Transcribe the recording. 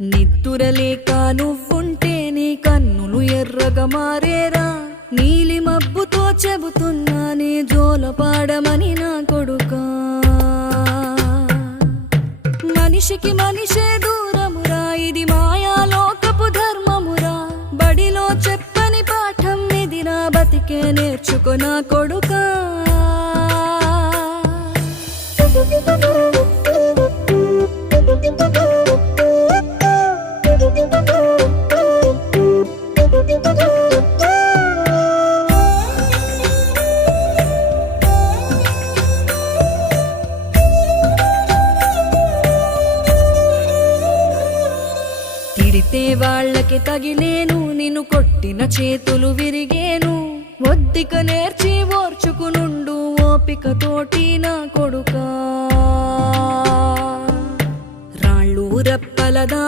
నిద్దురలేక నువ్వుంటే నీ కన్నులు ఎర్రగా మారేరా, నీలి మబ్బుతో చెబుతున్నానే జోలపాడమని నా కొడుకా. మనిషికి మనిషే దూరమురా, ఇది మాయాలోకపు ధర్మమురా, బడిలో చెప్పని పాఠం ఇది, నా బతికే నేర్చుకో నా కొడుకా. తిడితే వాళ్ళకి తగిలేను, నిన్ను కొట్టిన చేతులు విరిగేను, ఒద్దిక నేర్చి ఓర్చుకునుండు ఓపికతోటి నా కొడుకా. రాళ్ళు రప్పలదా